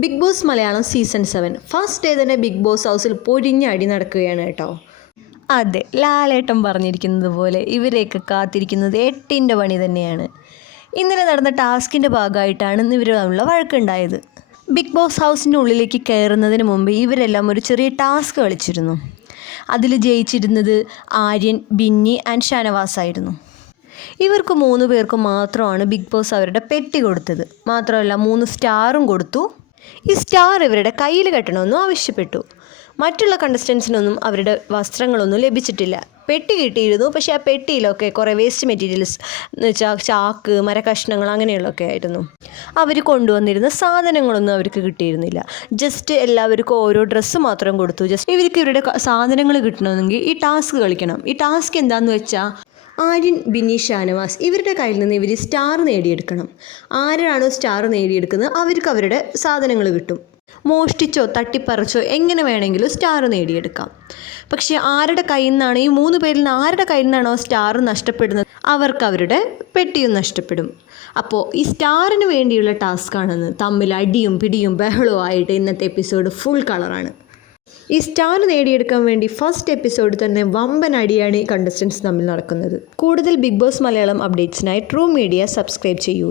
Big boss Malayalam season 7 first day തന്നെ big boss ഹൗസിൽ പൊരിഞ്ഞ അടി നടക്കുകയാണ് കേട്ടോ. അതെ, ലാലേട്ടൻ പറഞ്ഞിരിക്കുന്നത് പോലെ ഇവരെയൊക്കെ കാത്തിരിക്കുന്നത് 8ൻ്റെ പണി തന്നെയാണ്. ഇന്നലെ നടന്ന ടാസ്കിൻ്റെ ഭാഗമായിട്ടാണ് ഇവർ തമ്മിലുള്ള വഴക്കുണ്ടായത്. ബിഗ് ബോസ് ഹൗസിൻ്റെ ഉള്ളിലേക്ക് കയറുന്നതിന് മുമ്പ് ഇവരെല്ലാം ഒരു ചെറിയ ടാസ്ക് കളിച്ചിരുന്നു. അതിൽ ജയിച്ചിരുന്നത് ആര്യൻ, ബിന്നി ആൻഡ് ഷാനവാസ് ആയിരുന്നു. ഇവർക്ക് 3 പേർക്കും മാത്രമാണ് ബിഗ് ബോസ് അവരുടെ പെട്ടി കൊടുത്തത്. മാത്രമല്ല 3 സ്റ്റാറും കൊടുത്തു. ഈ സ്റ്റാർ ഇവരുടെ കയ്യിൽ കെട്ടണമെന്നും ആവശ്യപ്പെട്ടു. മറ്റുള്ള കണ്ടസ്റ്റൻസിനൊന്നും അവരുടെ വസ്ത്രങ്ങളൊന്നും ലഭിച്ചിട്ടില്ല. പെട്ടി കിട്ടിയിരുന്നു, പക്ഷേ ആ പെട്ടിയിലൊക്കെ കുറേ വേസ്റ്റ് മെറ്റീരിയൽസ് എന്ന് വെച്ചാൽ ചാക്ക്, മരക്കഷ്ണങ്ങൾ അങ്ങനെയുള്ളതൊക്കെ ആയിരുന്നു. അവർ കൊണ്ടുവന്നിരുന്ന സാധനങ്ങളൊന്നും അവർക്ക് കിട്ടിയിരുന്നില്ല. ജസ്റ്റ് എല്ലാവർക്കും ഓരോ ഡ്രസ്സ് മാത്രം കൊടുത്തു. ജസ്റ്റ് ഇവർക്ക് ഇവരുടെ സാധനങ്ങൾ കിട്ടണമെങ്കിൽ ഈ ടാസ്ക് കളിക്കണം. ഈ ടാസ്ക് എന്താണെന്ന് വെച്ചാൽ ആര്യൻ, ബിന്നി, ഷാനവാസ് ഇവരുടെ കയ്യിൽ നിന്ന് ഇവർ സ്റ്റാർ നേടിയെടുക്കണം. ആരാണോ സ്റ്റാർ നേടിയെടുക്കുന്നത് അവർക്ക് അവരുടെ സാധനങ്ങൾ കിട്ടും. മോഷ്ടിച്ചോ തട്ടിപ്പറിച്ചോ എങ്ങനെ വേണമെങ്കിലും സ്റ്റാർ നേടിയെടുക്കാം. പക്ഷേ ആരുടെ കയ്യിൽ നിന്നാണ്, ഈ 3 പേരിൽ നിന്ന് ആരുടെ കയ്യിൽ നിന്നാണോ സ്റ്റാർ നഷ്ടപ്പെടുന്നത് അവർക്ക് അവരുടെ പെട്ടിയും നഷ്ടപ്പെടും. അപ്പോൾ ഈ സ്റ്റാറിന് വേണ്ടിയുള്ള ടാസ്ക്കാണെന്ന് തമ്മിൽ അടിയും പിടിയും ബഹളവും ആയിട്ട് ഇന്നത്തെ എപ്പിസോഡ് ഫുൾ കളറാണ്. ഈ സ്റ്റാർ നേടിയെടുക്കാൻ വേണ്ടി ഫസ്റ്റ് എപ്പിസോഡ് തന്നെ വമ്പൻ അടിയാണ് ഈ കണ്ടസ്റ്റൻസ് തമ്മിൽ നടക്കുന്നത്. കൂടുതൽ ബിഗ് ബോസ് മലയാളം അപ്ഡേറ്റ്സിനായി ട്രൂ മീഡിയ സബ്സ്ക്രൈബ് ചെയ്യൂ.